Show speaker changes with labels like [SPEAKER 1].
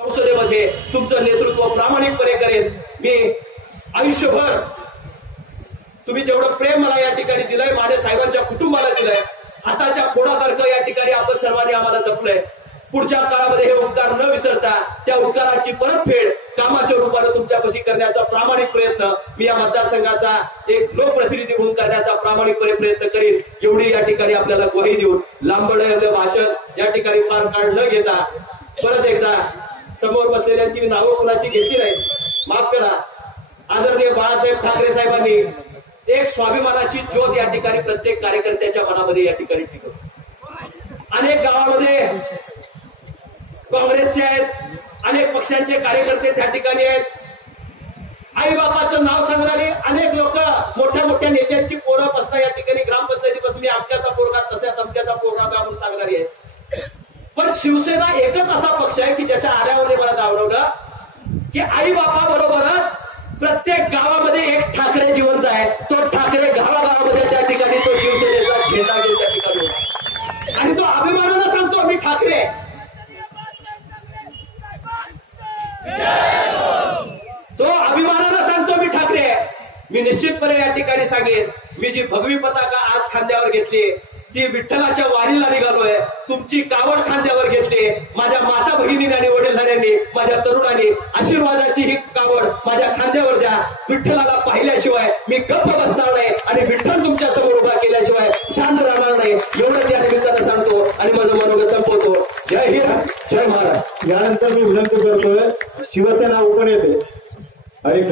[SPEAKER 1] संसदेमध्ये तुमचं नेतृत्व प्रामाणिकपणे करेन. मी आयुष्यभर तुम्ही जेवढं प्रेम मला या ठिकाणी दिलंय माझ्या साहेबांच्या कुटुंबाला दिलंय हाताच्या फोडासारखं या ठिकाणी आपण सर्वांनी आम्हाला जपलंय. पुढच्या काळामध्ये हे उपकार न विसरता त्या उपकाराची परतफेड कामाच्या रूपाने तुमच्यापाशी करण्याचा प्रामाणिक प्रयत्न मी या मतदारसंघाचा एक लोकप्रतिनिधी म्हणून करण्याचा प्रामाणिकपणे प्रयत्न करीन. एवढी या ठिकाणी आपल्याला ग्वाही देऊन लांबड भाषण या ठिकाणी फार काळ न घेता परत एकदा समोर बसलेल्यांची नावं कुणाची घेतली नाही माफ करा. आदरणीय बाळासाहेब ठाकरे साहेबांनी एक स्वाभिमानाची ज्योत या ठिकाणी प्रत्येक कार्यकर्त्याच्या मनामध्ये या ठिकाणी टिकवली अनेक गावामध्ये काँग्रेसचे आहेत अनेक पक्षांचे कार्यकर्ते त्या ठिकाणी आहेत. आई बापाचं नाव सांगणारे अनेक लोक शिवसेना एकच असा पक्ष आहे की ज्याच्या आल्यावर मला जाणवलं की आई बापा बरोबरच प्रत्येक गावामध्ये एक ठाकरे जिवंत आहे तो ठाकरे गावागावामध्ये त्या ठिकाणी तो शिवसेनेचा झेंडा घेऊन त्या ठिकाणी आणि तो अभिमानानं सांगतो मी ठाकरे. तो अभिमानानं सांगतो मी ठाकरे. मी निश्चितपणे या ठिकाणी सांगेन. मी जी भगवी पताका आज खांद्यावर घेतली ती विठ्ठलाच्या वारीला निघालोय तुमची कावड खांद्यावर घेतली. माझ्या माता भगिनीने आणि वडीलधाऱ्यांनी माझ्या तरुणांनी आशीर्वादाची ही कावड माझ्या खांद्यावर द्या. विठ्ठलाला पाहिल्याशिवाय मी गप्प बसणार नाही आणि विठ्ठल तुमच्यासमोर उभा केल्याशिवाय शांत राहणार नाही. एवढंच या निमित्तानं सांगतो आणि माझं मनोगत संपवतो. जय हिंद जय महाराज
[SPEAKER 2] यानंतर मी विनंती करतोय शिवसेना उपनेते. आणि